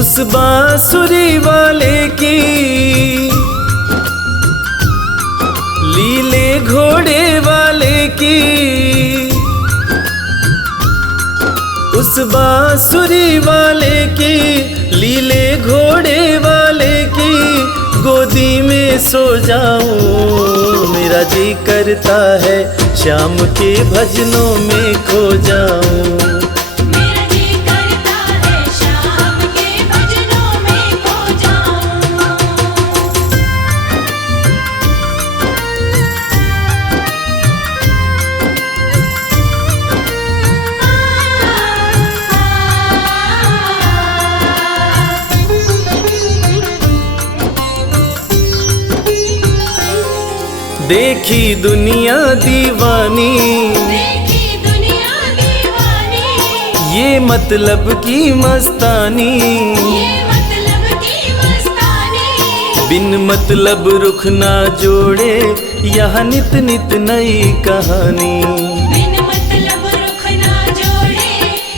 उस बांसुरी वाले की लीले घोड़े वाले की, उस बांसुरी वाले की लीले घोड़े वाले की गोदी में सो जाऊं। मेरा जी करता है शाम के भजनों में खो जाऊं। देखी दुनिया दीवानी, देखी दुनिया दीवानी, ये मतलब की मस्तानी, ये मतलब की मस्तानी। बिन मतलब रुख ना जोड़े यहाँ नित नित नई कहानी। बिन मतलब रुख ना जोड़े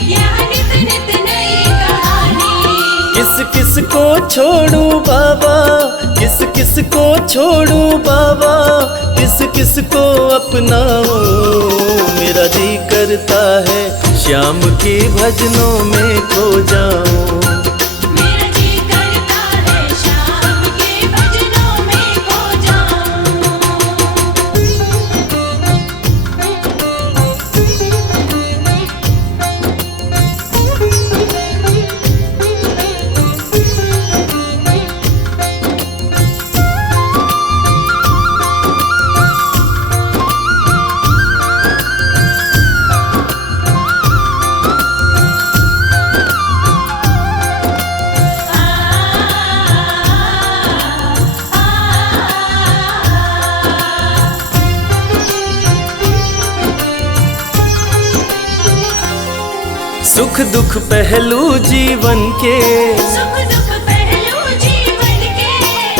यहाँ नित नित नई कहानी। किस किस को छोड़ूं बाबा, किस किस को छोड़ूं बाबा, किस किस को अपनाऊं। मेरा जी करता है श्याम के भजनों में खो जाऊं। मेरा जी करता है शाम के भजनों में खो जाऊं। सुख दुख पहलू जीवन के, सुख दुख पहलू जीवन के,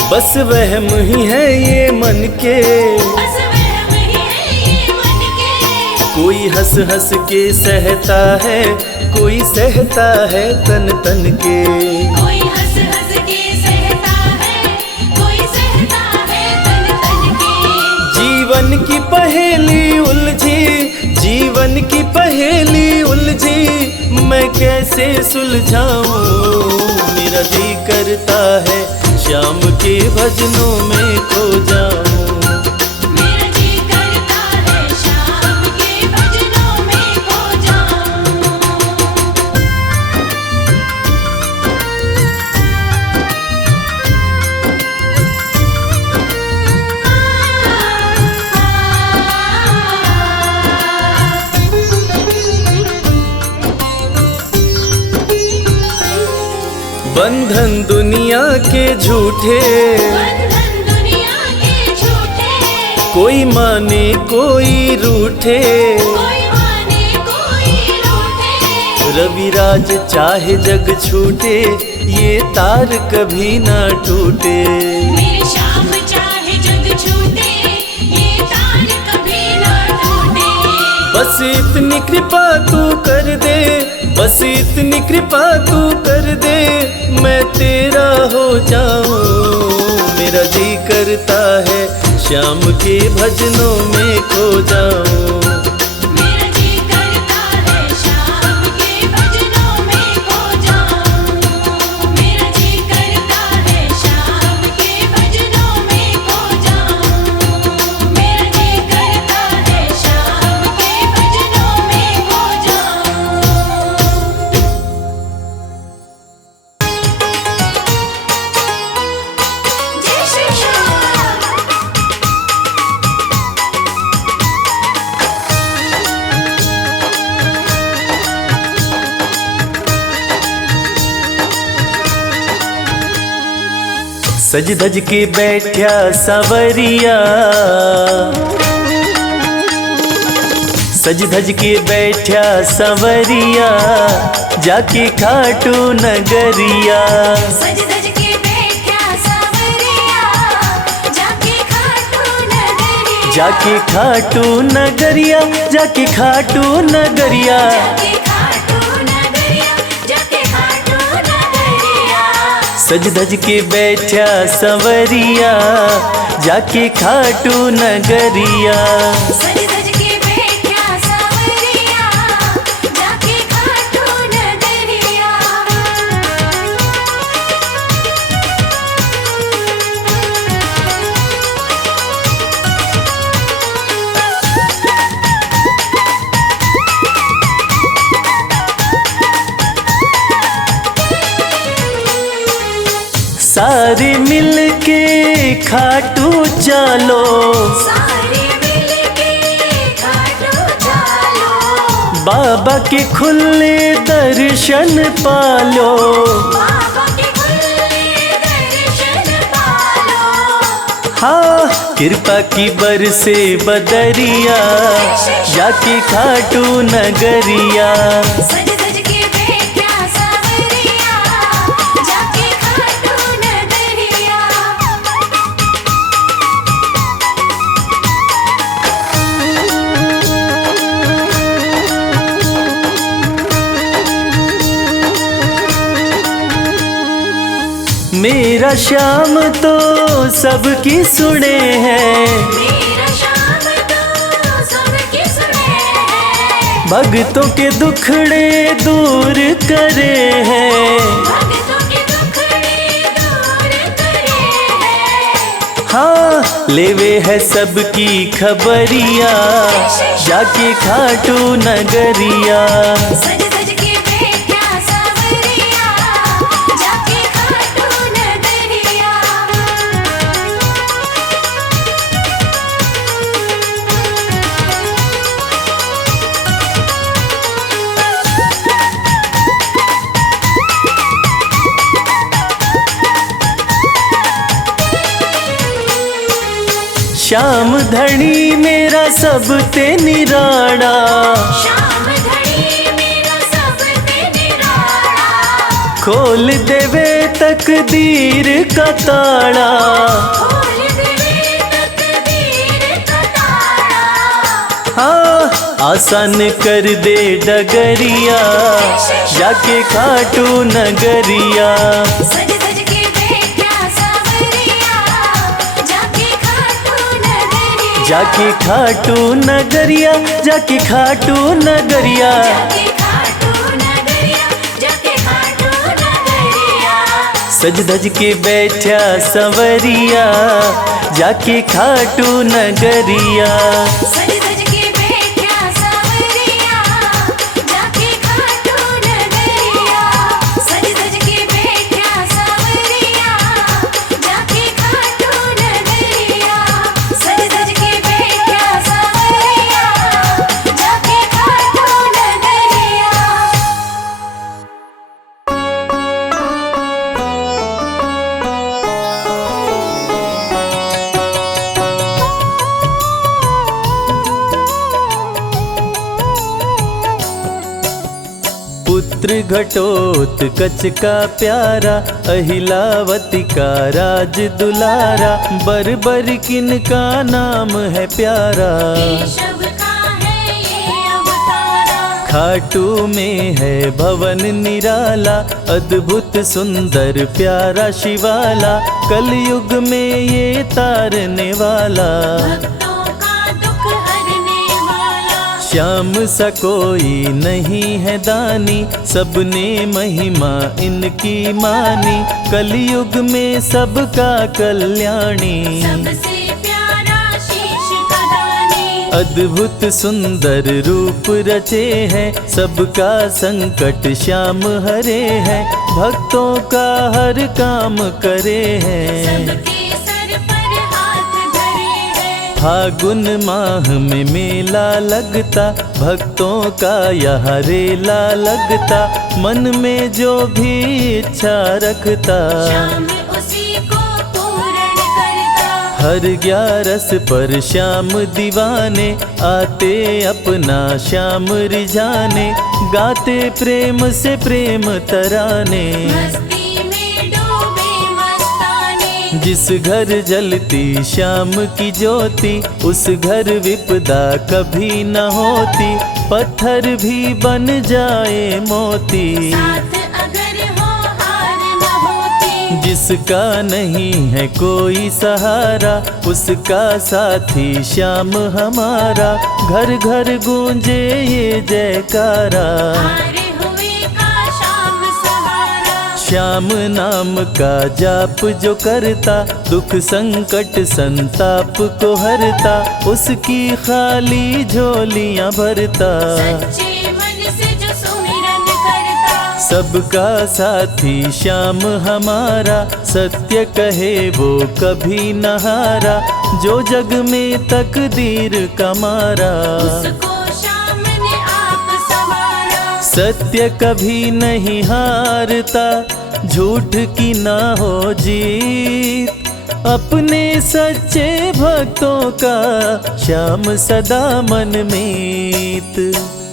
बस वहम ही है ये मन के। बस वहम ही है ये मन के। कोई हंस हंस के सहता है, कोई सहता है तन तन के। कोई हंस हंस के सहता है, कोई सहता है तन तन के। जीवन की पहेली उलझी, जीवन की पहेली उलझी, मैं कैसे सुलझाऊं। मेरा जी करता है शाम के भजनों में खो जाऊं। मेरा जी करता है शाम के भजनों में खो जाऊं। बंधन दुनिया के झूठे, बंधन दुनिया के झूठे, कोई माने कोई रूठे। कोई माने कोई रूठे। रविराज चाहे जग छूटे, ये तार कभी ना टूटे। मेरी शाम चाहे जग छूटे, ये तार कभी ना टूटे। बस इतनी कृपा तू कर दे, बस इतनी कृपा तू कर दे, मैं तेरा हो जाऊं। मेरा जी करता है श्याम के भजनों में खो जाऊं। मेरा जी करता है शाम के भजनों में खो जाऊं। मेरा जी करता है शाम के भजनों में खो जाऊं। मेरा जी करता है शाम के भजनों में खो जाऊं। जय श्री श्याम। सज धज के बैठा सवरिया, सज धज के बैठा सवरिया, जाके खाटू नगरिया। सज धज के बैठा सावरिया, जाके खाटू नगरिया। जाके खाटू नगरिया, जाके खाटू नगरिया। जाके खाटू नगरिया, जाके खाटू नगरिया। सज धज के बैठा संवरिया जाके खाटू नगरिया। सज धज के बैठा सांवरिया जाके खाटू नगरिया। सारे मिल के खाटू चलो, सारे मिलके खाटू चलो। बाबा के खुले दर्शन पालो। बाबा के खुले दर्शन पालो। हाँ कृपा की बरसे बदरिया जाके खाटू नगरिया। सज धज के बैठा सांवरिया जाके खाटू नगरिया। मेरा श्याम तो सबकी सुने हैं, मेरा श्याम तो सबकी सुने हैं। भक्तों के दुखड़े दूर करे हैं। भक्तों के दुखड़े दूर करे हैं। हाँ लेवे है सबकी खबरिया जाके खाटू नगरिया। सज धज के बैठा सांवरिया जाके खाटू नगरिया। श्याम धनी मेरा सब ते निराड़ा, श्याम धनी मेरा सब ते निराला। खोल देवे तकदीर का ताड़ा। खोल देवे तकदीर का ताला। हाँ आसान कर दे डगरिया जाके खाटू नगरिया। सज धज के बैठा सांवरिया जाके खाटू नगरिया। जाके खाटू नगरिया, जाके खाटू नगरिया। जाके खाटू नगरिया जाके खाटू नगरिया। सज धज के बैठा संवरिया जाके खाटू नगरिया। सज धज के बैठा सांवरिया जाके खाटू नगरिया। सज धज के बैठा सांवरिया जाके खाटू नगरिया। सज धज के बैठा सांवरिया जाके खाटू नगरिया। पुत्र घटोत्कच का प्यारा, अहिलावती का राज दुलारा। बर किन का नाम है प्यारा, केशव का है ये अवतारा। खाटू में है भवन निराला। अद्भुत सुंदर प्यारा शिवाला, कलयुग में ये तारने वाला। भक्तों का दुख हरने वाला। श्याम सा कोई नहीं है दानी, सबने महिमा इनकी मानी। कलयुग में सबका कल्याणी, सबसे प्यारा शीश का दानी। अद्भुत सुंदर रूप रचे हैं, सबका संकट श्याम हरे हैं। भक्तों का हर काम करे हैं, सबके सर पर हाथ धरे हैं। फागुन माह में मेला लगता, भक्तों का यहाँ रेला लगता। मन में जो भी इच्छा रखता, श्याम उसी को पूर्ण करता। हर 11 पर श्याम दीवाने आते अपना श्याम रिझाने। गाते प्रेम से प्रेम तराने, मस्ती में डूबे मस्ताने। जिस घर जलती श्याम की ज्योति, उस घर विपदा कभी न होती। पत्थर भी बन जाए मोती, साथ अगर हो हार न होती। जिसका नहीं है कोई सहारा, उसका साथी श्याम हमारा। घर घर गूंजे ये जयकारा, हारे हुए का श्याम सहारा। श्याम नाम का जाप जो करता, दुख संकट संताप को हरता। उसकी खाली झोलियां भरता, सच्चे मन से जो सुमिरन करता। सबका साथी श्याम हमारा। सत्य कहे वो कभी न हारा, जो जग में तकदीर का मारा। उसको श्याम ने आप संवारा। सत्य कभी नहीं हारता, झूठ की ना हो जीत। अपने सच्चे भक्तों का श्याम सदा मन मीत।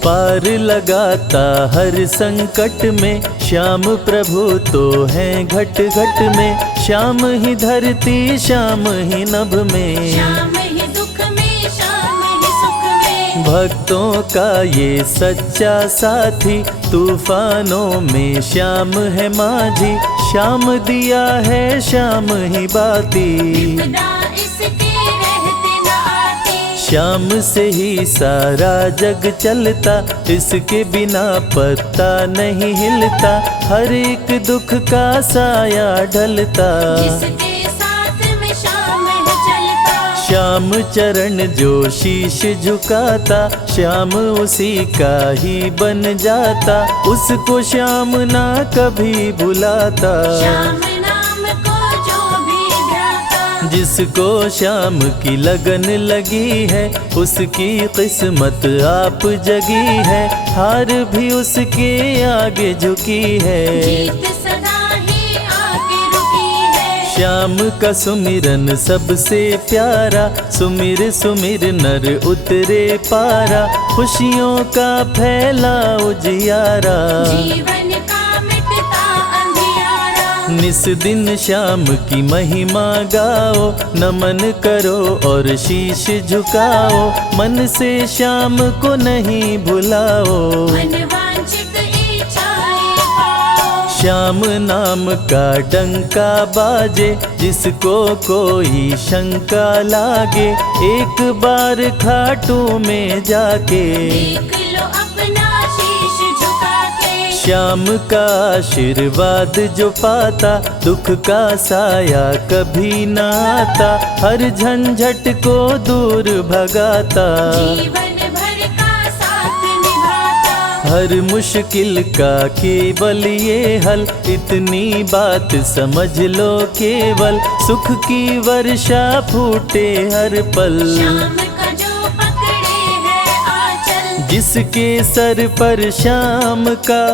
पार लगाता हर संकट में, श्याम प्रभु तो हैं घट घट में। श्याम ही धरती श्याम ही नभ में, श्याम ही दुख में श्याम ही सुख में। भक्तों का ये सच्चा साथी। तूफानों में श्याम है माझी, श्याम दिया है श्याम ही बाती। विपदा इसके रहते न आती। श्याम से ही सारा जग चलता, इसके बिना पत्ता नहीं हिलता। हर एक दुख का साया ढलता, जिसके साथ में श्याम है चलता। श्याम चरण जो शीश झुकाता, श्याम उसी का ही बन जाता। उसको श्याम ना कभी भुलाता, श्याम नाम को जो भी ध्याता। जिसको श्याम की लगन लगी है, उसकी किस्मत आप जगी है। हार भी उसके आगे झुकी है, जीत सदा ही आगे रुकी है। श्याम का सुमिरन सबसे प्यारा। सुमिर सुमिर नर उतरे पारा, खुशियों का फैला उजियारा। जीवन का मिटता अंधियारा। निस दिन श्याम की महिमा गाओ, नमन करो और शीश झुकाओ। मन से श्याम को नहीं भुलाओ, मनवांछित इच्छाएं पाओ। श्याम नाम का डंका बाजे, जिसको कोई शंका लागे। एक बार खाटू में जाके, देख लो अपना शीश झुका के। श्याम का आशीर्वाद जो पाता, दुख का साया कभी न आता। हर झंझट को दूर भगाता, जीवन भर का साथ निभाता। हर मुश्किल का केवल ये हल। इतनी बात समझ लो केवल, सुख की वर्षा फूटे हर पल। श्याम का जो पकड़े है आंचल, जिसके सर पर श्याम का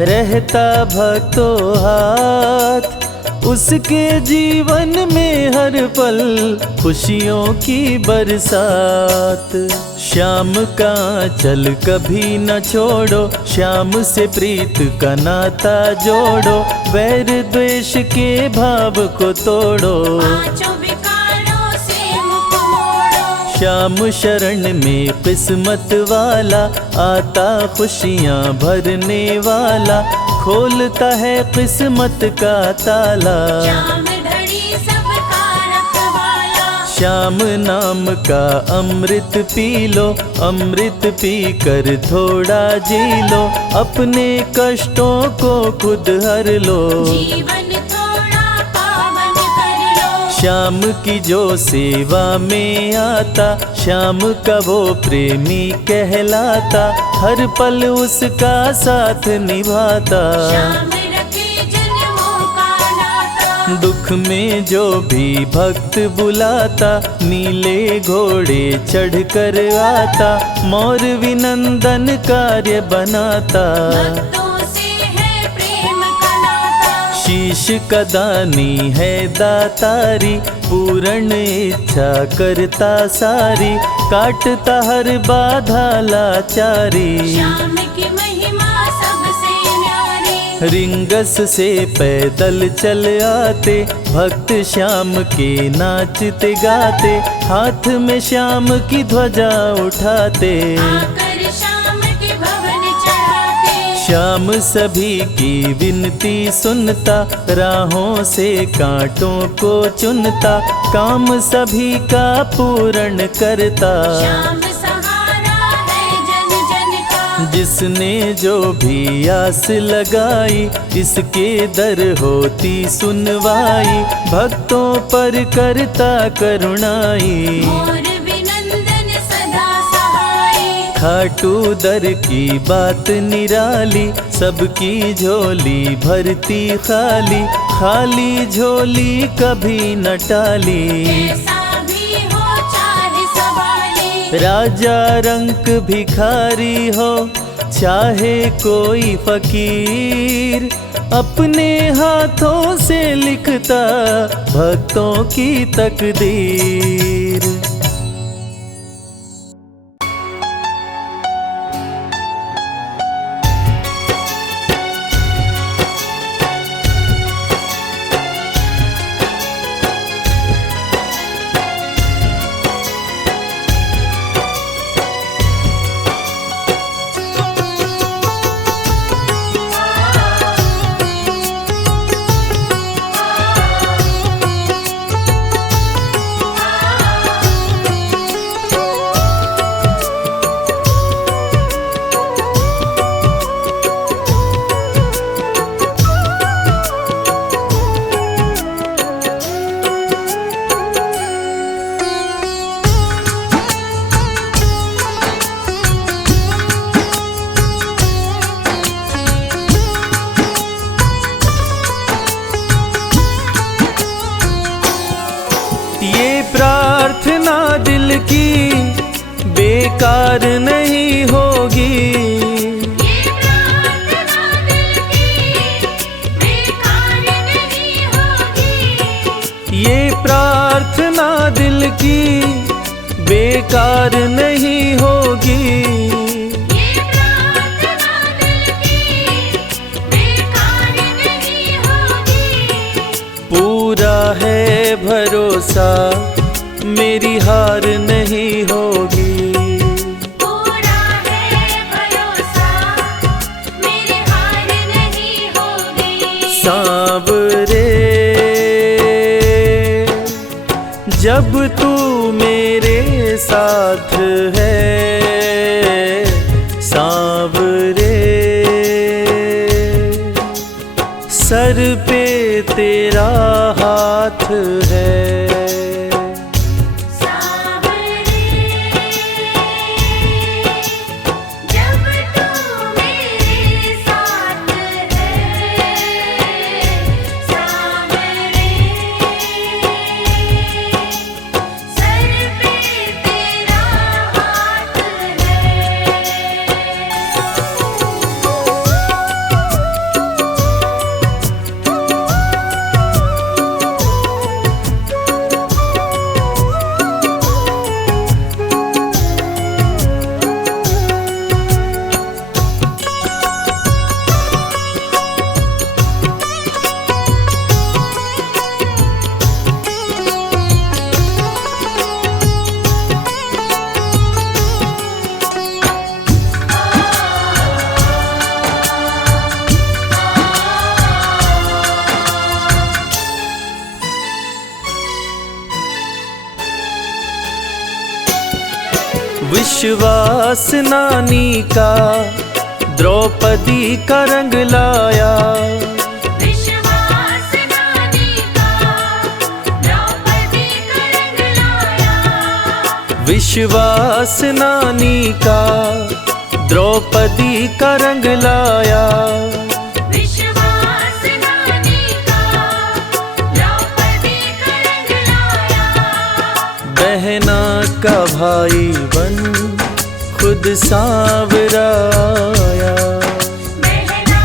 रहता भक्तों हाथ, उसके जीवन में हर पल खुशियों की बरसात। श्याम का चल कभी न छोड़ो, श्याम से प्रीत का नाता जोड़ो। वैर द्वेष के भाव को तोड़ो, पांचों विकारों से मुख मोड़ो। श्याम शरण में किस्मत वाला, आता खुशियाँ भरने वाला। खोलता है किस्मत का ताला, श्याम धड़ी सबका रखवाला। श्याम नाम का अमृत पी लो, अमृत पी कर थोड़ा जी लो। अपने कष्टों को खुद हर लो, जीवन थोड़ा पावन कर लो। श्याम की जो सेवा में आता, श्याम का वो प्रेमी कहलाता। हर पल उसका साथ निभाता, श्याम रखे जन्मों का नाता। दुख में जो भी भक्त बुलाता, नीले घोड़े चढ़ कर आता। मोर विनंदन कार्य बनाता, भक्तों से है प्रेम का नाता। शीश का दानी है दातारी, पूर्ण इच्छा करता सारी। काटता हर बाधा लाचारी, श्याम की महिमा सबसे न्यारी। रिंगस से पैदल चल आते, भक्त श्याम के नाचते गाते। हाथ में श्याम की ध्वजा उठाते, आकर श्याम के भवन चढ़ाते। श्याम सभी की विनती सुनता, राहों से कांटों को चुनता, काम सभी का पूर्ण करता। श्याम सहारा है जन जन का, जिसने जो भी आस लगाई, इसके दर होती सुनवाई, भक्तों पर करता करुणाई। और विनंदन सदा सहाय, खाटू दर की बात निराली, सबकी झोली भरती खाली, खाली झोली कभी न टाली। ऐसा भी हो चाहे सवाली, राजा रंक भिखारी हो चाहे कोई फकीर, अपने हाथों से लिखता भक्तों की तकदीर। ये प्रार्थना दिल की बेकार नहीं होगी, ये प्रार्थना दिल की बेकार नहीं होगी। ये प्रार्थना दिल की बेकार नहीं होगी। ये प्रार्थना दिल की बेकार नहीं होगी। पूरा है भरोसा मेरी हार नहीं होगी। पूरा है भरोसा मेरी हार नहीं होगी। सांवरे जब तू मेरे साथ है, सांवरे सर पे तेरा हाथ है। सांवरे जब तू मेरे साथ है, सांवरे सर पे तेरा हाथ है। विश्वास नानी का द्रौपदी का रंग लाया, विश्वास नानी का द्रौपदी का रंग लाया। विश्वास नानी का द्रौपदी का रंग लाया। विश्वास नानी का द्रौपदी का रंग लाया। बहना का भाई बन खुद सांवरा आया। बहना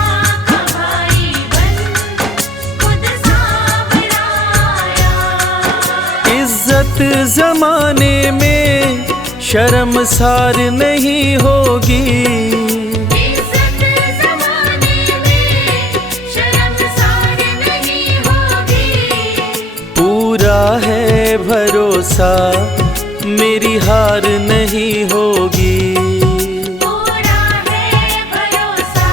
का भाई बन खुद सांवरा आया। इज्जत जमाने में शर्मसार नहीं होगी। इज्जत ज़माने में शर्मसार नहीं होगी। पूरा है भरोसा मेरी हार नहीं होगी। पूरा है भरोसा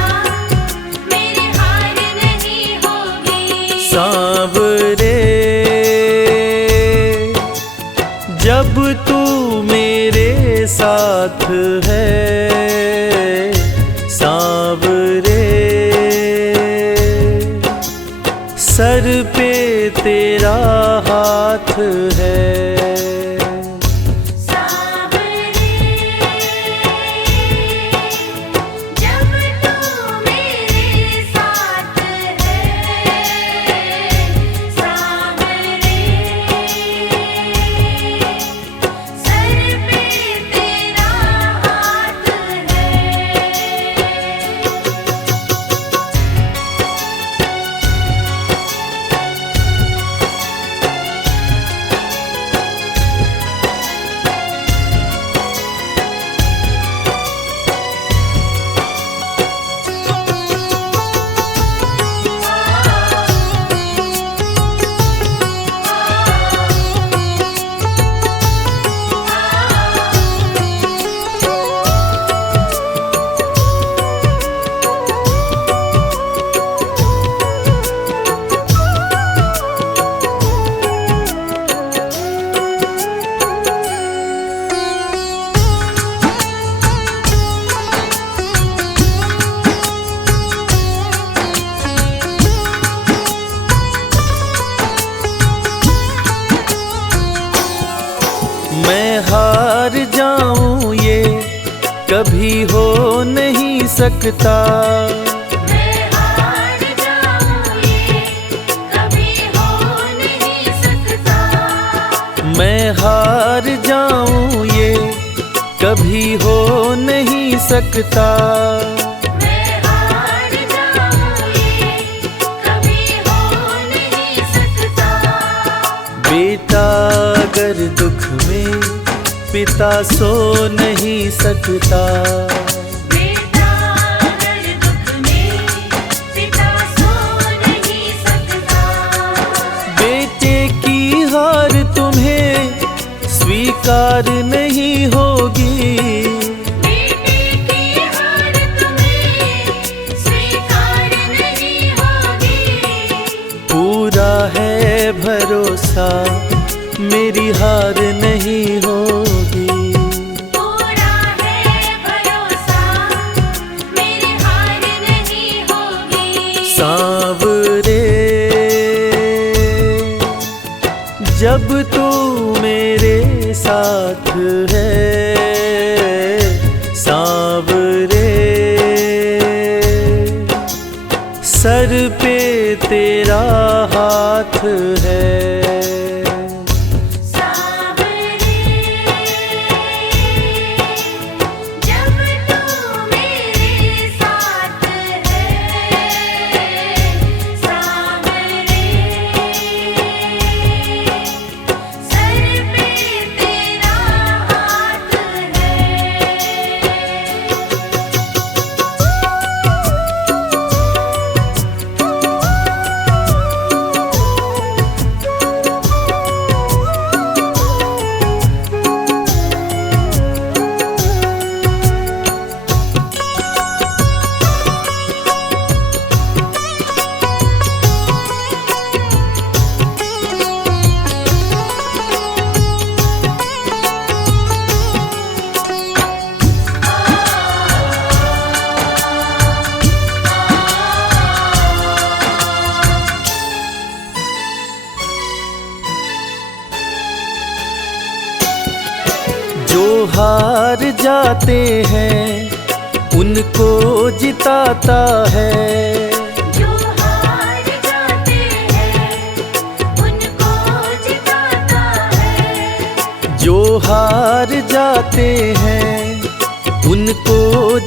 नहीं सकता। मैं हार जाऊं ये कभी हो नहीं सकता। मैं हार जाऊं ये कभी हो नहीं सकता। मैं हार जाऊं ये कभी हो नहीं सकता। बेटा अगर दुख में पिता सो नहीं सकता। बेटा अगर दुख में पिता सो नहीं सकता। बेटे की हार तुम्हें स्वीकार नहीं होगी। बेटे की हार तुम्हें स्वीकार नहीं होगी। पूरा है भरोसा मेरी हार नहीं होगी। पूरा है भरोसा मेरी हार नहीं होगी। सांवरे जब तू मेरे साथ है, सांवरे सर पे तेरा हाथ है। जब तू मेरे साथ है, सांवरे सर पे तेरा हाथ है। जो हार जाते हैं उनको जिताता है। जो हार जाते हैं उनको जिताता है। जो हार जाते हैं उनको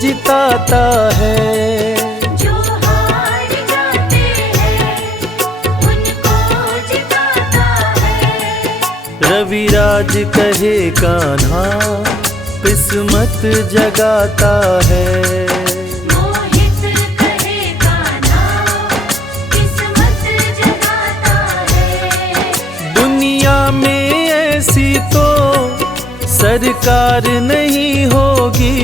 जिताता है। जो हार जाते हैं उनको जिताता है। रविराज कहे कान्हा किस्मत जगाता है। मोहित कहे कान्हा किस्मत जगाता है। दुनिया में ऐसी तो सरकार नहीं होगी।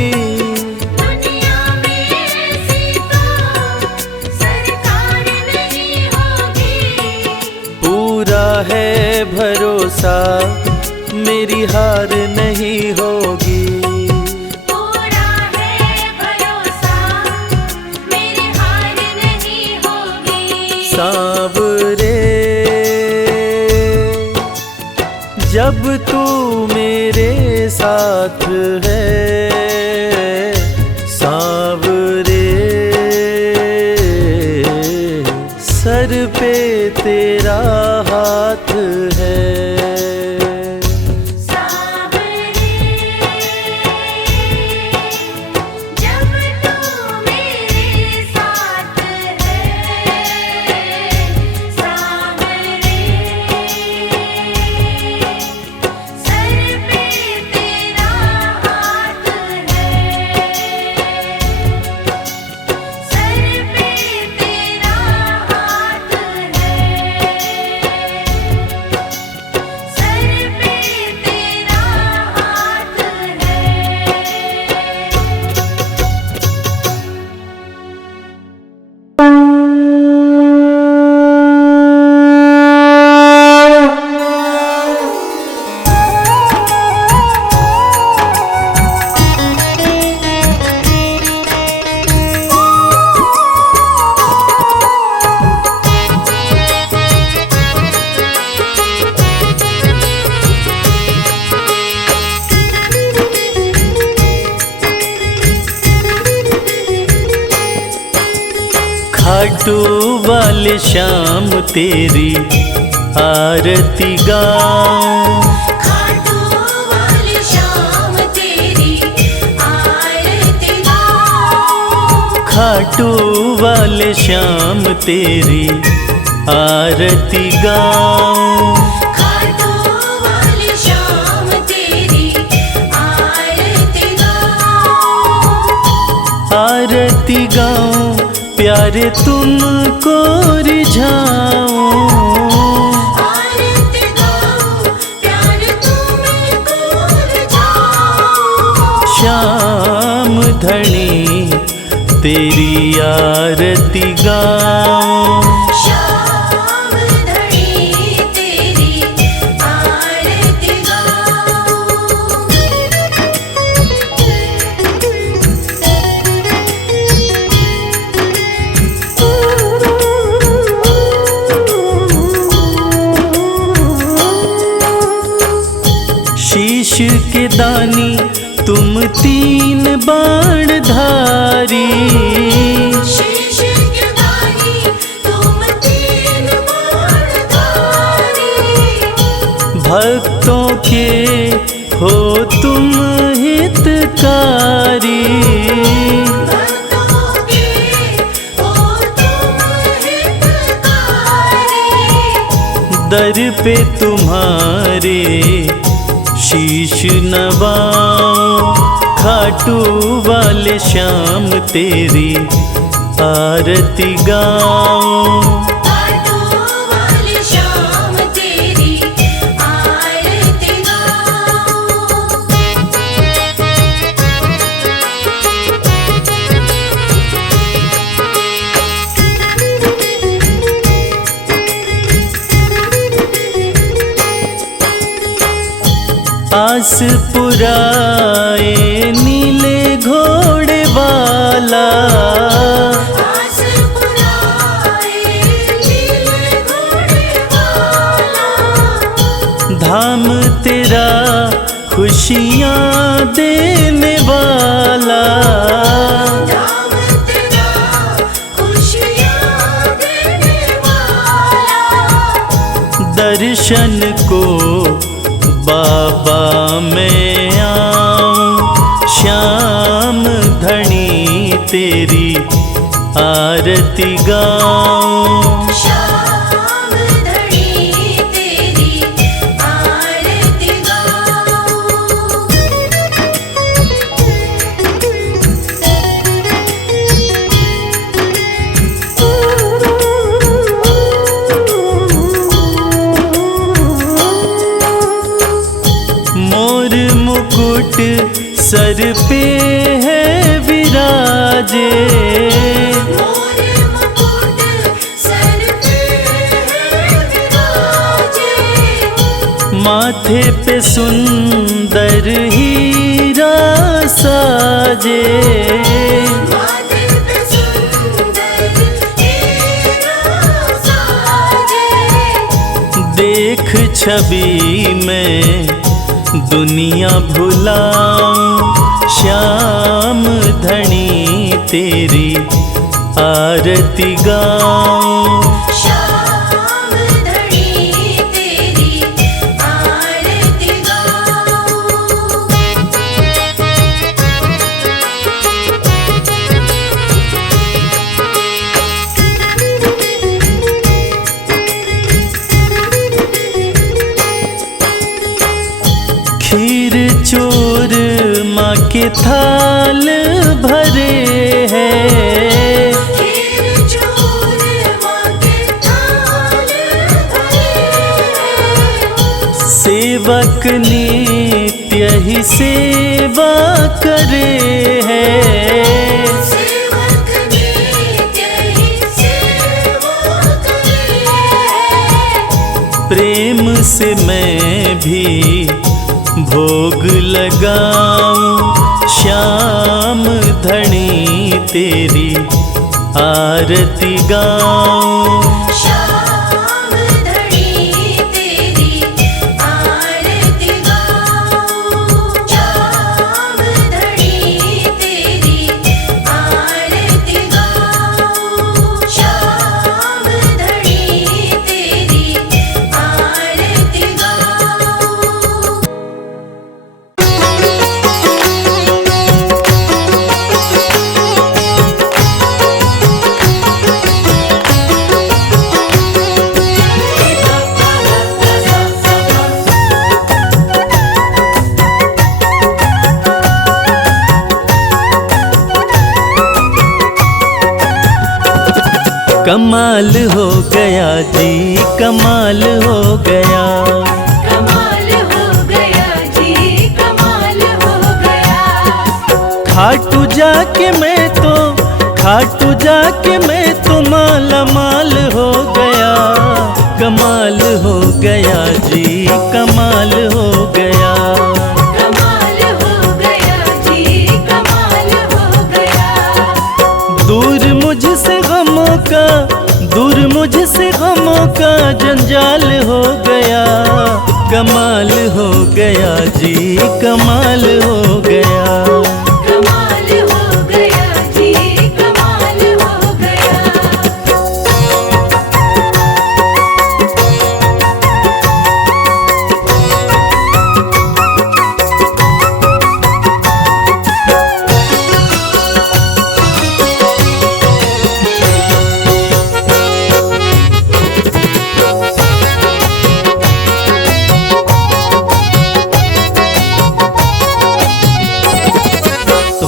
दुनिया में ऐसी तो सरकार नहीं होगी। पूरा है भरोसा मेरी हार नहीं होगी। पूरा है भरोसा मेरी हार नहीं होगी। सांवरे जब तू मेरे साथ है, सांवरे सर पे तेरा हाथ है। जब तू मेरे साथ है, सांवरे सर पे तेरा हाथ है। सर पे तेरा हाथ है। खाटू वाले श्याम तेरी आरती गाऊं। खाटू वाले श्याम तेरी आरती गाऊं। खाटू वाले श्याम तेरी आरती गाऊं। खाटू वाले श्याम तेरी आरती गाऊं। आरती गाऊं प्यारे तुमको रिझाऊं। आरती गाऊं प्यारे तुमको रिझाऊं। श्याम धनी तेरी आरती गाऊं। श्याम धनी तेरी आरती गाऊं। शीश के दानी तुम तीन बाण धारी। शीश के दानी तुम तीन बाणधारी। भक्तों के हो तुम हितकारी। भक्तों के हो तुम हितकारी। दर पे तुम्हारे शीश नवाऊं। खाटू वाले श्याम तेरी आरती गाऊं। खाटू वाले श्याम तेरी आरती गाऊं। आस पुराए नीले घोड़े वाला। आस पुराए नीले घोड़े वाला। धाम तेरा खुशियाँ देने वाला। धाम तेरा खुशियाँ देने वाला। दर्शन को बाबा मैं आऊं। श्याम धनी तेरी आरती गाऊं। श्याम धनी तेरी आरती गाऊं। मोर मुकुट सर पे है विराजे। मोर मुकुट सर पे है विराजे। माथे पे सुंदर हीरा साजे। माथे पे सुंदर हीरा साजे। देख छवि में दुनिया भुलाऊं। श्याम धनी तेरी आरती गाऊं। श्याम धनी तेरी आरती गाऊं। खीर चोर माँ के थाल भरे हैं। खीर चोर माँ के थाल भरे हैं। सेवक नित्य ही सेवा करे हैं। सेवक नित्य ही सेवा करे हैं। प्रेम से मैं भी भोग लगाऊं। श्याम धनी तेरी आरती गाऊं। श्याम धनी तेरी आरती गाऊं। श्याम धनी तेरी आरती गाऊं। कमाल हो गया जी, कमाल हो गया। कमाल हो गया जी, कमाल हो गया। खाटू जाके मैं तो माला माल हो गया। कमाल हो गया जी, कमाल हो गया। कमाल हो गया जी, कमाल हो गया। दूर मुझसे गमों का जंजाल हो गया। कमाल हो गया जी, कमाल हो गया। कमाल हो गया जी, कमाल हो गया।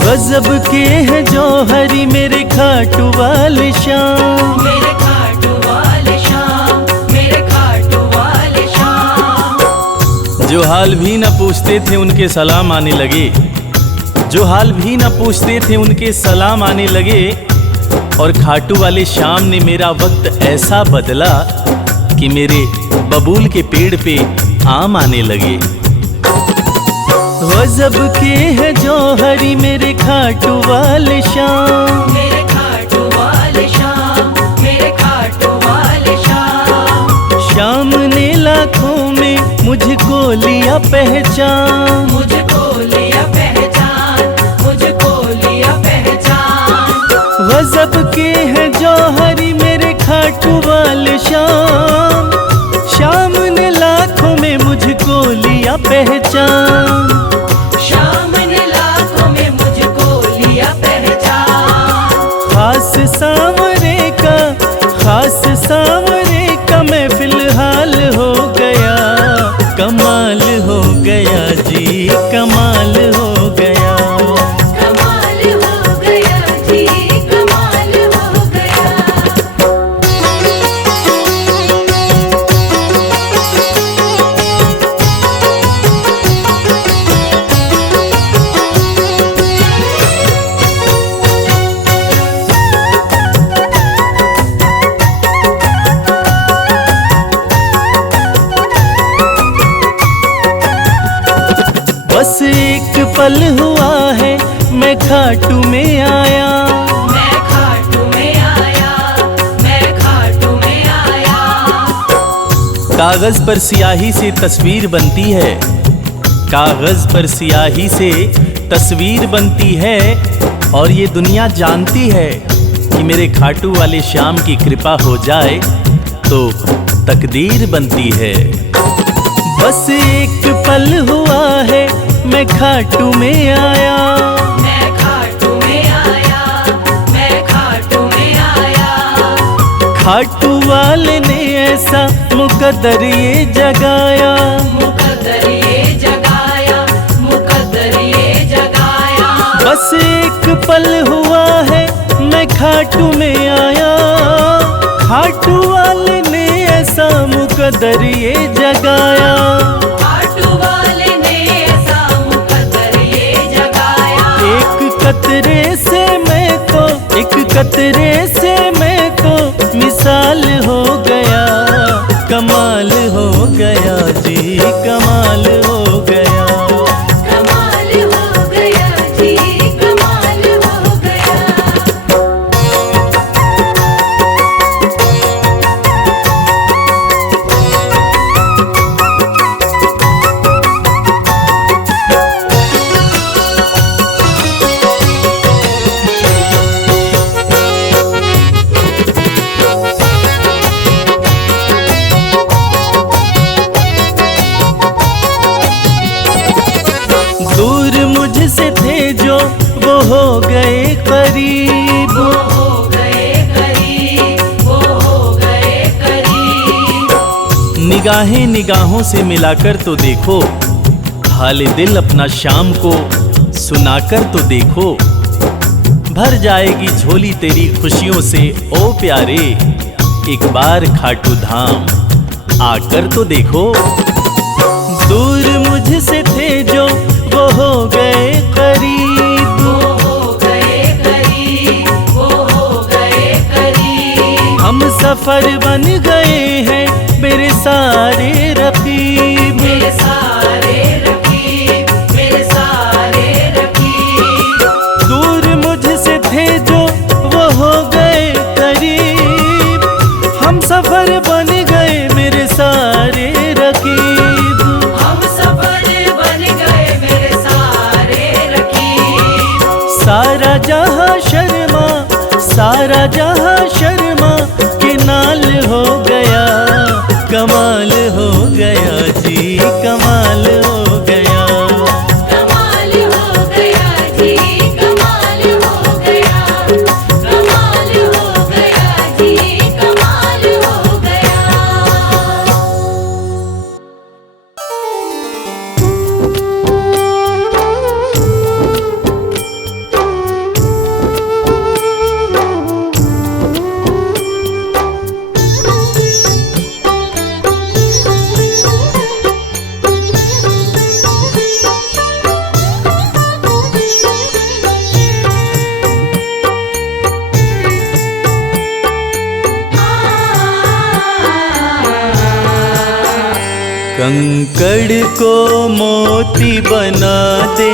गजब के हैं जौहरी मेरे खाटू वाले शाम। मेरे खाटू वाले शाम, मेरे खाटू वाले शाम। जो हाल भी न पूछते थे उनके सलाम आने लगे। जो हाल भी न पूछते थे उनके सलाम आने लगे। और खाटू वाले शाम ने मेरा वक्त ऐसा बदला कि मेरे बबूल के पेड़ पे आम आने लगे। गजब के हैं जौहरी मेरे खाटू वाले शाम। मेरे खाटू वाले शाम, मेरे खाटू वाले शाम। शाम ने लाखों में मुझको लिया पहचान। मुझको लिया पहचान, मुझको लिया पहचान। गजब के हैं जौहरी मेरे खाटू वाले शाम। शाम ने लाखों में मुझको लिया पहचान। शाम ने लाखों में मुझको लिया पहचान। खास सांवरे का मैं फिलहाल हो गया। कमाल हो गया जी, कमाल हो गया। कमाल हो गया जी, कमाल हो गया। बस एक पल हुआ है मैं खाटू में आया। मैं खाटू में आया, मैं खाटू में आया। कागज पर सियाही से तस्वीर बनती है। कागज पर सियाही से तस्वीर बनती है। और ये दुनिया जानती है कि मेरे खाटू वाले शाम की कृपा हो जाए तो तकदीर बनती है। बस एक पल हुआ है मैं खाटू में आया। मैं खाटू में आया, मैं खाटू में आया। खाटू वाले ने ऐसा मुकद्दर ये जगाया। मुकद्दर ये जगाया, मुकद्दर ये जगाया। बस एक पल हुआ है मैं खाटू में आया। खाटू वाले ने ऐसा मुकद्दर ये जगाया। खाटू वाले ने ऐसा मुकद्दर ये जगाया। एक कतरे से मैं तो मिसाल हो गया। कमाल हो गया जी, कमाल हो गया। कमाल हो गया जी, कमाल हो गया। दूर मुझसे थे जो वो हो गए करीब। वो हो गए करीब, वो हो गए करीब। निगाहें निगाहों से मिलाकर तो देखो। हाल दिल अपना शाम को सुनाकर तो देखो। भर जाएगी झोली तेरी खुशियों से ओ प्यारे। एक बार खाटू धाम आकर तो देखो। दूर मुझसे थे जो वो हो गए करीब, वो हो गए करीब, वो हो गए करीब। हम सफर बन गए हैं मेरे सारे रकीब, मेरे सारे रकीब, मेरे सारे रकीब। दूर मुझसे थे जो वो हो गए करीब, हम सफर बन गए मेरे सारे रकीब। हम सफर बन गए मेरे सारे रकीब। सारा जहां शर्मा, सारा जहां शर्मा के नाल हो गया, कमाल हो गया जी, कमाल हो गया। कमाल हो गया जी, कमाल हो गया, कमाल हो गया जी, कमाल हो गया। कंकड़ को मोती बना दे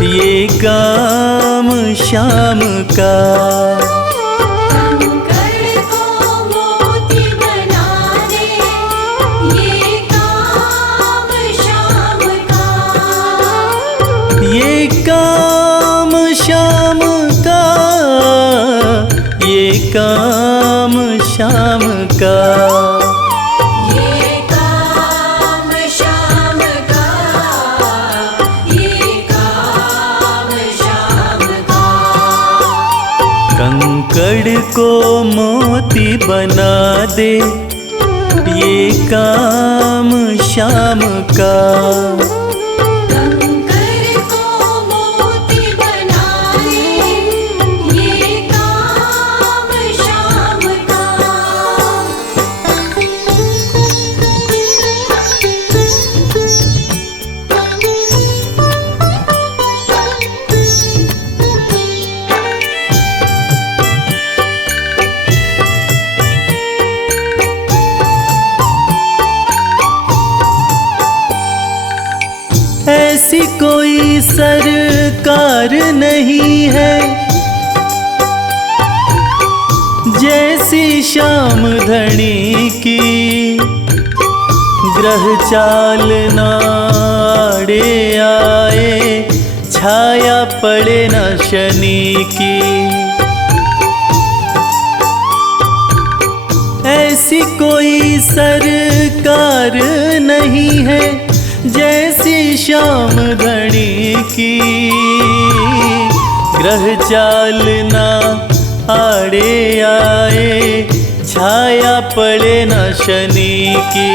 ये काम शाम का, कंकड़ को मोती बना दे ये काम शाम का, ये काम शाम का, ये काम शाम का। ये काम शाम का, ये काम शाम का। कंकड़ को मोती बना दे ये काम शाम का, कंकड़ को मोती बना दे ये काम शाम का। ऐसी कोई सरकार नहीं है जैसी शाम धनी की, ग्रह चाल नाड़े आए छाया पड़े न शनि की। ऐसी कोई सरकार नहीं है जैसी शाम घड़ी की, ग्रह चाल ना आड़े आए छाया पड़े न शनि की।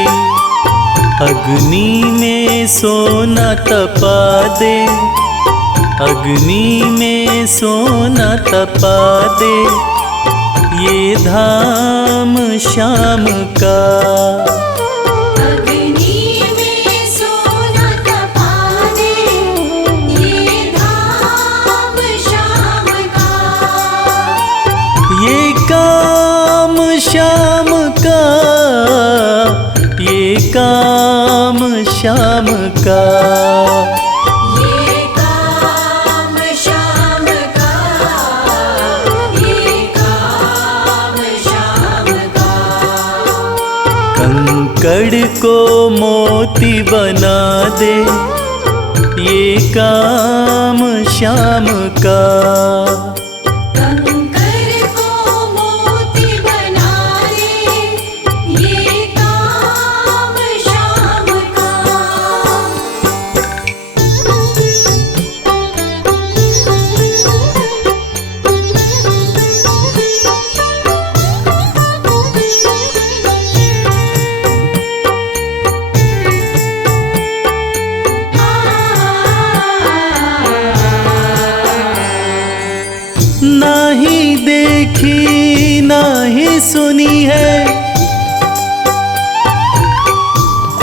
अग्नि में सोना तपा दे, अग्नि में सोना तपा दे ये धाम शाम का। अग्नि में सोना तपा दे ये धाम शाम का। ये काम शाम का, ये काम शाम का। ये काम शाम का, ये काम शाम का। कंकड़ को मोती बना दे ये काम शाम का। कंकड़ को मोती बना दे ये काम शाम का। देखी ना ही सुनी है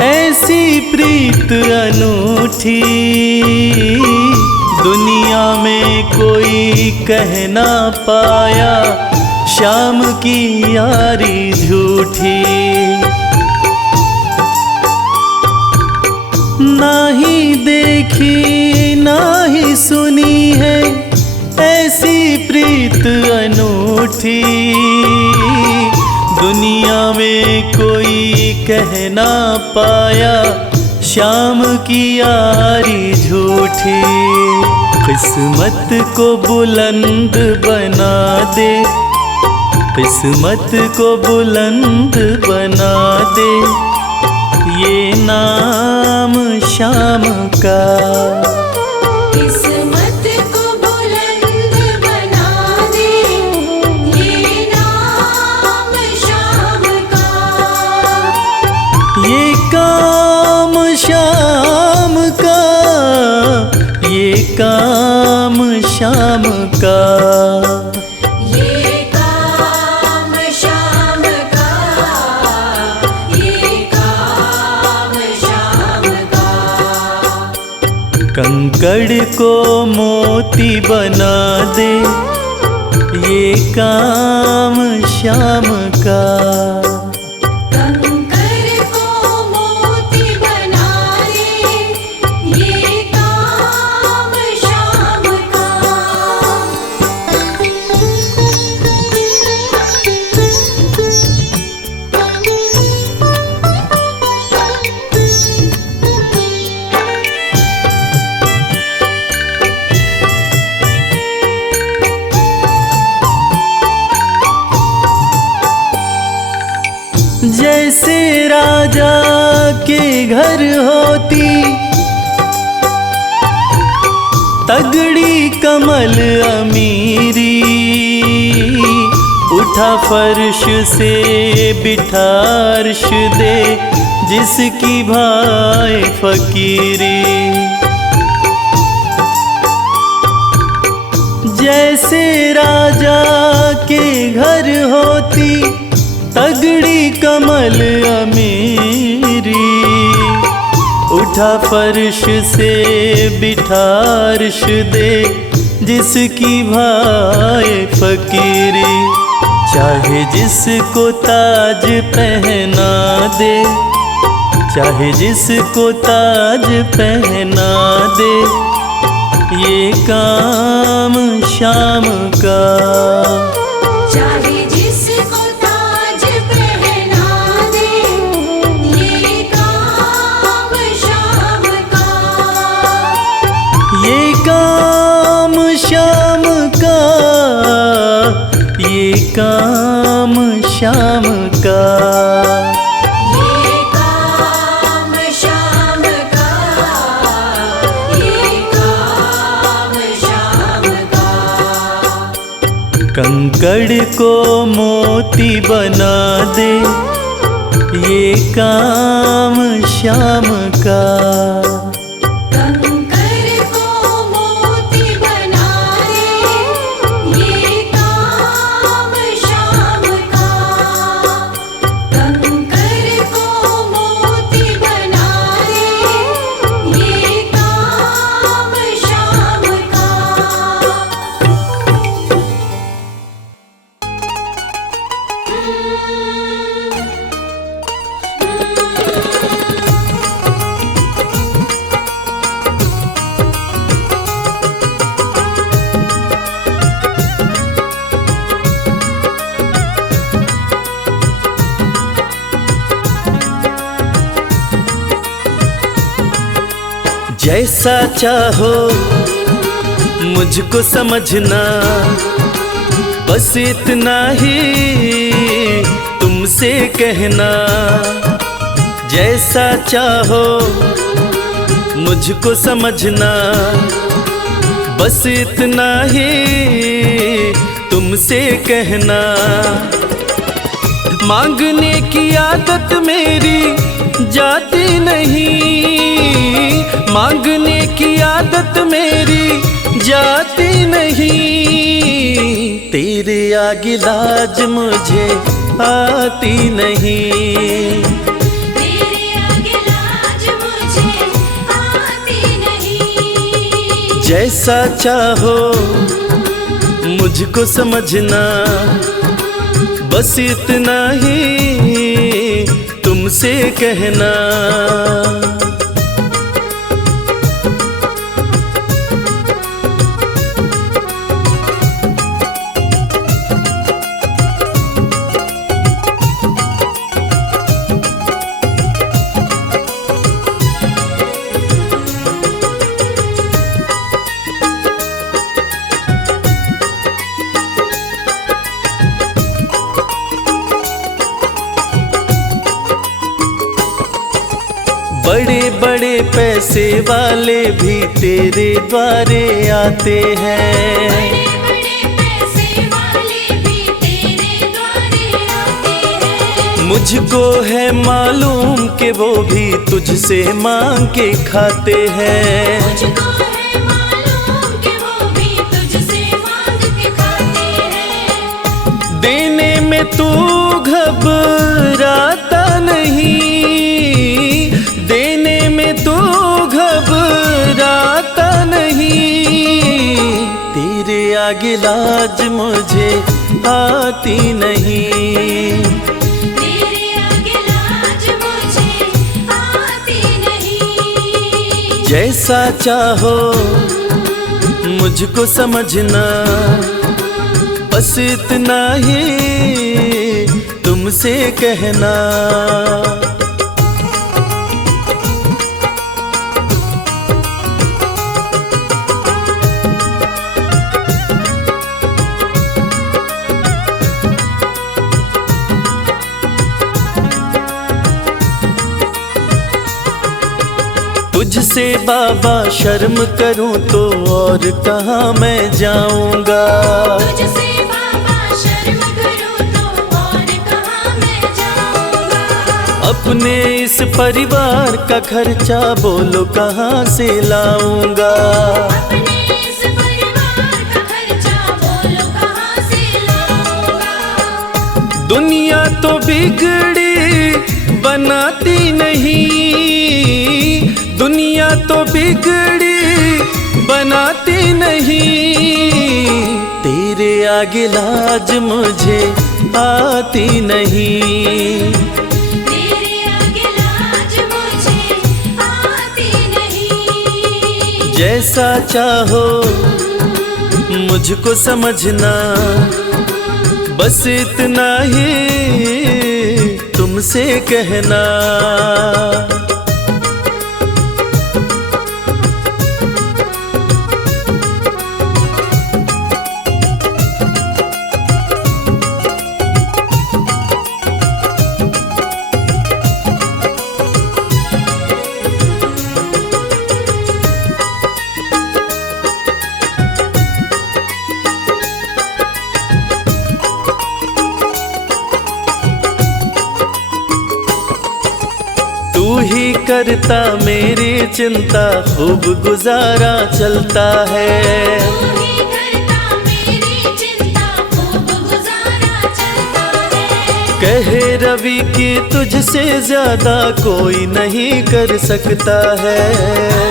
ऐसी प्रीत अनूठी, दुनिया में कोई कह ना पाया श्याम की यारी झूठी। ना ही देखी ना ही सुनी है ऐसी प्रीत अनूठी, दुनिया में कोई कह ना पाया श्याम की यारी झूठी। किस्मत को बुलंद बना दे, किस्मत को बुलंद बना दे ये नाम श्याम का। किस्मत को बुलंद बना दे ये नाम श्याम का। ये काम श्याम का, ये काम श्याम का। ये काम श्याम का, ये काम श्याम का। कंकड़ को मोती बना दे ये काम श्याम का। कंकर को मोती बना दे ये काम श्याम का। जैसे राजा के घर होती तगड़ी कमल अमीरी, उठा फर्श से बिठा अर्श दे जिसकी भाई फकीरी। जैसे राजा के घर होती तगड़ी कमल अमीरी, उठा फर्श से बिठा अर्श दे जिसकी भाई फकीरी। चाहे जिसको ताज पहना दे, चाहे जिसको ताज पहना दे ये काम श्याम का। चाहे जिसको ताज पहना दे ये काम श्याम का। ये काम श्याम का, ये काम श्याम का। ये काम श्याम का, ये काम श्याम का। कंकड़ को मोती बना दे ये काम श्याम का। कंकर को मोती बना दे ये काम श्याम का। कंकर को मोती बना दे ये काम श्याम का। जैसा चाहो मुझको समझना, बस इतना ही तुमसे कहना। जैसा चाहो मुझको समझना, बस इतना ही तुमसे कहना। मांगने की आदत मेरी जाती नहीं, मांगने की आदत मेरी जाती नहीं, तेरे आगे लाज मुझे आती नहीं। तेरे आगे लाज मुझे आती नहीं। जैसा चाहो मुझको समझना, बस इतना ही तुमसे कहना। बड़े बड़े पैसे वाले भी तेरे द्वारे आते हैं। बड़े बड़े पैसे वाले भी तेरे द्वारे आते हैं। मुझको है मालूम कि वो भी तुझसे मांग के खाते हैं। मुझको है मालूम कि वो भी तुझसे मांग के खाते हैं। देने में तू घबराता नहीं, देने में तू घबराता नहीं। तेरे आगे लाज मुझे आती नहीं। तेरे आगे लाज मुझे आती नहीं। जैसा चाहो मुझको समझना, बस इतना ही तुमसे कहना। तुझसे बाबा शर्म करूं तो और कहाँ मैं जाऊंगा। तुझसे बाबा शर्म करूं तो और कहाँ मैं जाऊंगा। अपने इस परिवार का खर्चा बोलो कहाँ से लाऊंगा। अपने इस परिवार का खर्चा बोलो कहाँ से लाऊंगा। दुनिया तो बिगड़ी बनाती नहीं, दुनिया तो बिगड़ी बनाती नहीं। तेरे आगे लाज मुझे आती नहीं। तेरे आगे लाज मुझे आती नहीं। जैसा चाहो मुझको समझना, बस इतना ही तुमसे कहना। तू ही करता मेरी चिंता, खूब गुजारा चलता है। तू ही करता मेरी चिंता, खूब गुजारा चलता है। कहे रवि कि तुझसे ज्यादा कोई नहीं कर सकता है।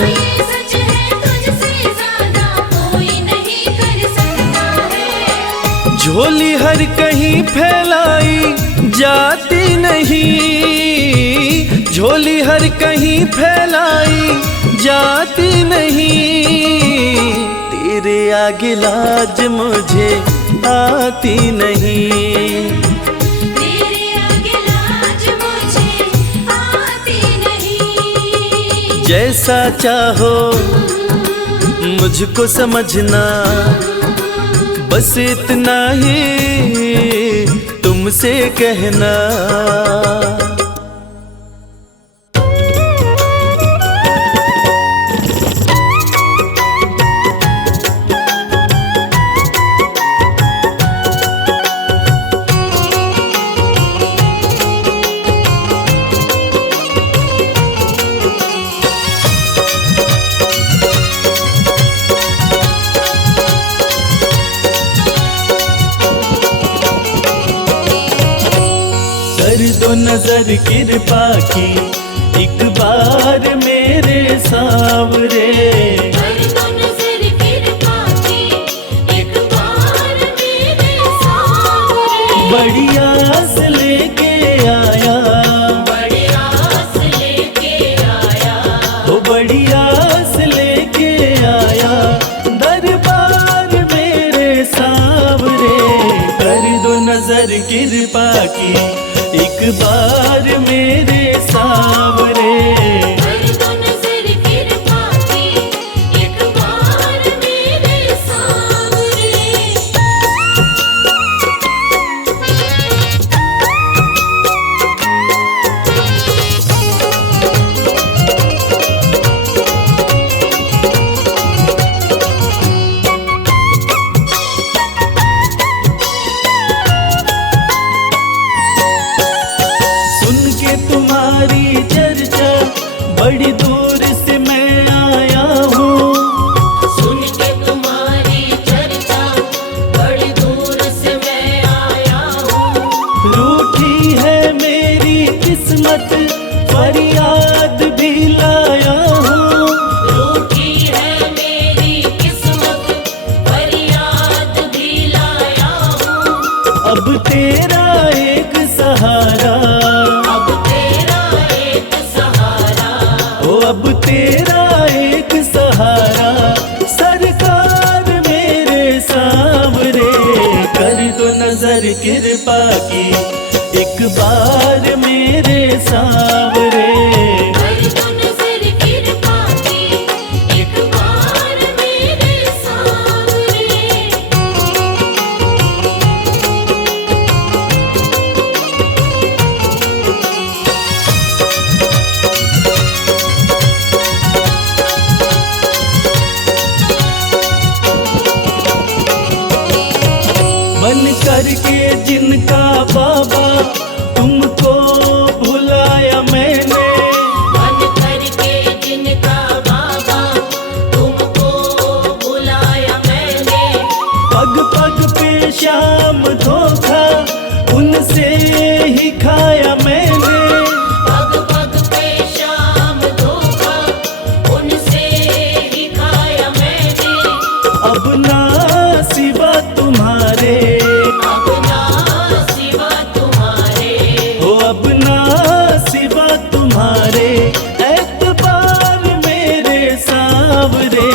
ये सच है, तुझसे ज्यादा कोई नहीं कर सकता है। झोली हर कहीं फैलाई जाती नहीं, झोली हर कहीं फैलाई जाती नहीं। तेरे आगे लाज मुझे आती नहीं। तेरे आगे लाज मुझे आती नहीं। जैसा चाहो मुझको समझना, बस इतना ही तुमसे कहना। दो नजर कृपा की एक बार मेरे सावरे। कर दो नजर कृपा की एक बार मेरे सावरे। बड़ी आस लेके आया, बड़ी आस लेके आया, वो बड़ी आस लेके आया दरबार मेरे सावरे। कर दो नजर कृपा की एक बार मेरे सावरे। कर दो नजर कृपा की एक बार मेरे सावरे। सुन के तुम्हारी चर्चा बड़ी दूर से मैं आया हूँ। सुन के तुम्हारी चर्चा बड़ी दूर से मैं आया हूँ। रूठी है मेरी किस्मत फरियाद भी लाया हूँ। रूठी है मेरी किस्मत फरियाद भी लाया हूँ। अब तेरा एक सहारा, अब तेरा एक सहारा, ओ अब तेरा एक सहारा सरकार मेरे सावरे। कर दो नजर कृपा की एक बार मेरे सावरे। कर दो नजर कृपा की एक बार मेरे सावरे। बन करके जिनका बाबा तुमको भुलाया मैंने। बन करके जिनका बाबा तुमको बुलाया मैंने। पग पग पे शाम धोखा उनसे ही खाया मैंने। पग पग पे शाम धोखा उनसे ही खाया मैंने। अब ना सिवा तुम्हारे, अब ना सिवा तुम्हारे, हो अब ना सिवा तुम्हारे एतबार मेरे सावरे।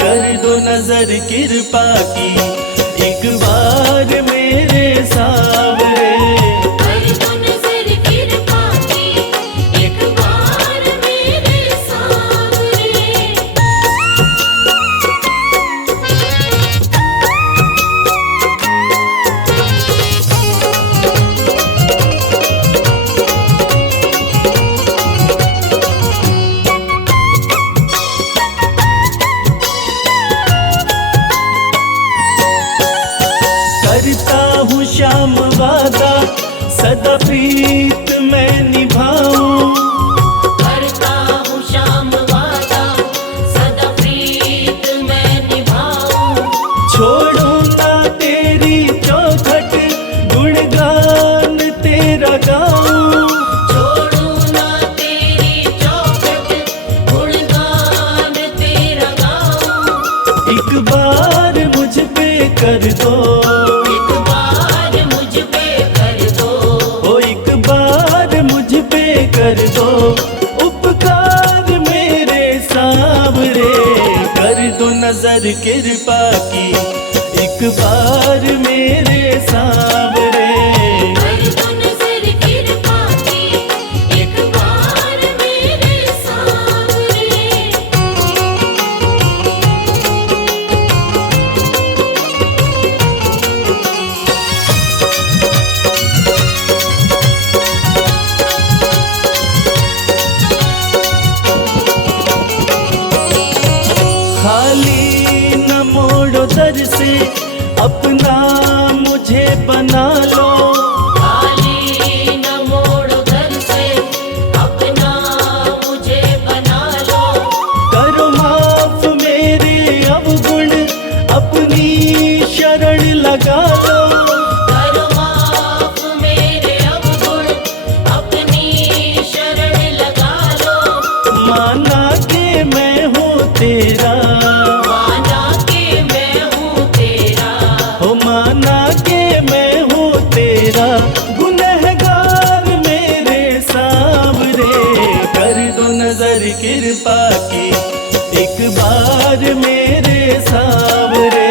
कर दो नजर कृपा की एक बार मेरे सावरे। कर दो नजर कृपा की एक बार मेरे सावरे। करता हूँ श्याम वादा सदा प्रीत मैं निभाऊं। करता हूँ श्याम वादा सदा प्रीत मैं निभाऊं। छोड़ूं ना तेरी चौखट गुणगान तेरा गाऊं। छोड़ू ना तेरी चौखट गुणगान तेरा गाऊं। एक बार मुझ पे कर दो, एक बार मुझ पे कर दो। ओ एक बार मुझ पे कर दो उपकार मेरे सावरे। कर दो नजर कृपा की एक बार मेरे सावरे। कर दो नजर कृपा की एक बार मेरे सावरे। खाली न मोड़ो दर से अपना मुझे बना लो। खाली न मोड़ो दर से अपना मुझे बना लो। करो माफ मेरे अवगुण अपनी शरण लगा लो। करो माफ मेरे अवगुण तेरा गुनहगार मेरे सांवरे, कर दो नजर कृपा की एक बार मेरे सांवरे।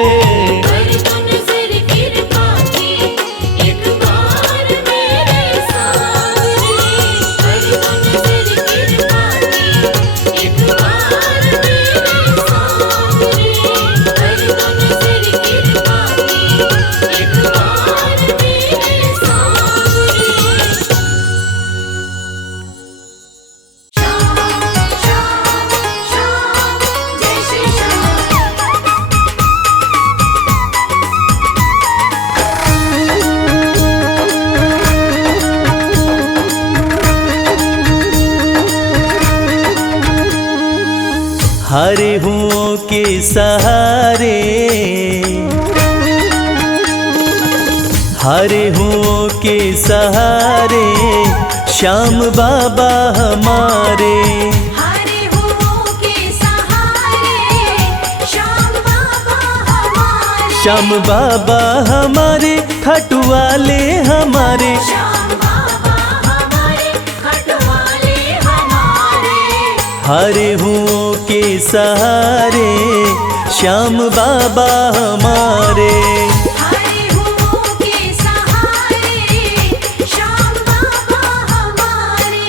कर दो नजर कृपा की एक बार मेरे सांवरे, कर दो नजर कृपा की एक बार मेरे सांवरे, कर दो नजर कृपा की एक बार मेरे सांवरे। श्याम श्याम श्याम जय श्री श्याम। हारे हुओं के सहारे, हारे हुओं के सहारे, श्याम बाबा हमारे। हारे हुओं के सहारे, श्याम बाबा हमारे। श्याम बाबा हमारे, खाटू वाले हमारे। श्याम बाबा हमारे, खटवाले हमारे। हारे हुओं के सहारे, श्याम बाबा हमारे। हारे हुओं के सहारे, श्याम बाबा हमारे।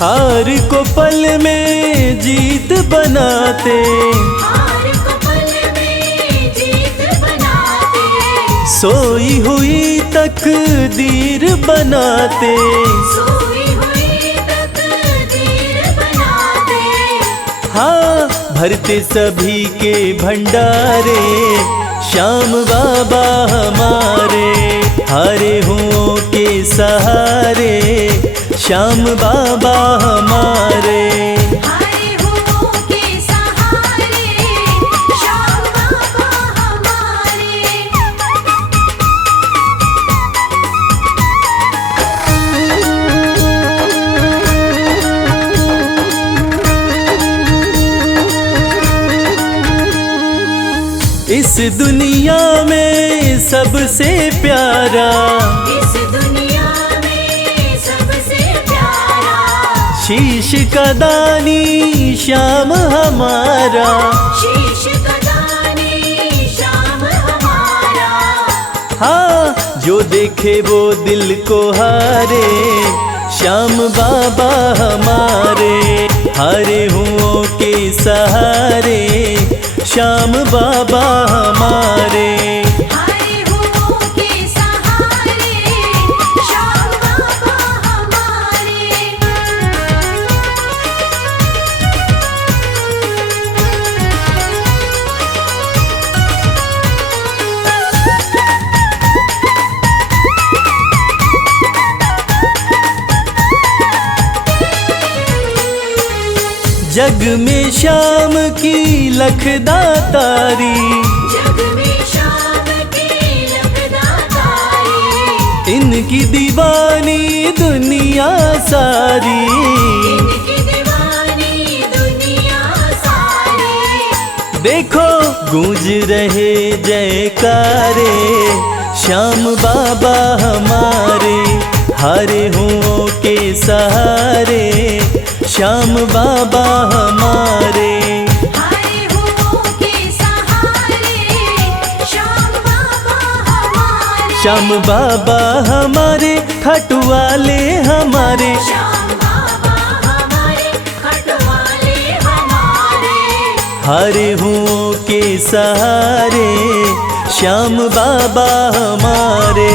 हार को पल में जीत बनाते, हार को पल में जीत बनाते, सोई हुई तकदीर बनाते। सोई हुई तकदीर बनाते। हाँ, भरते सभी के भंडारे, श्याम बाबा हमारे। हारे हुओं के सहारे, श्याम बाबा हमारे। हारे हुओं के सहारे, श्याम बाबा हमारे। इस दुनिया में सबसे प्यारा, इस दुनिया में सबसे प्यारा, शीश का दानी श्याम हमारा। शीश का दानी श्याम हमारा। हाँ, जो देखे वो दिल को हारे, श्याम बाबा हमारे। हारे हुओं के सहारे, श्याम बाबा हमारे। हारे हुओं के सहारे, श्याम बाबा हमारे। जग में श्याम की लखदातारी, जग में श्याम की लखदातारी, इनकी दीवानी दुनिया सारी। इनकी दीवानी दुनिया सारी। देखो गूंज रहे जयकारे, श्याम बाबा हमारे। हारे हुओं के सहारे, श्याम बाबा हमारे। हारे हुओं के सहारे, श्याम बाबा हमारे। श्याम बाबा हमारे, खाटू वाले हमारे। श्याम बाबा हमारे, खटवाले हमारे। हारे हुओं के सहारे, श्याम बाबा हमारे।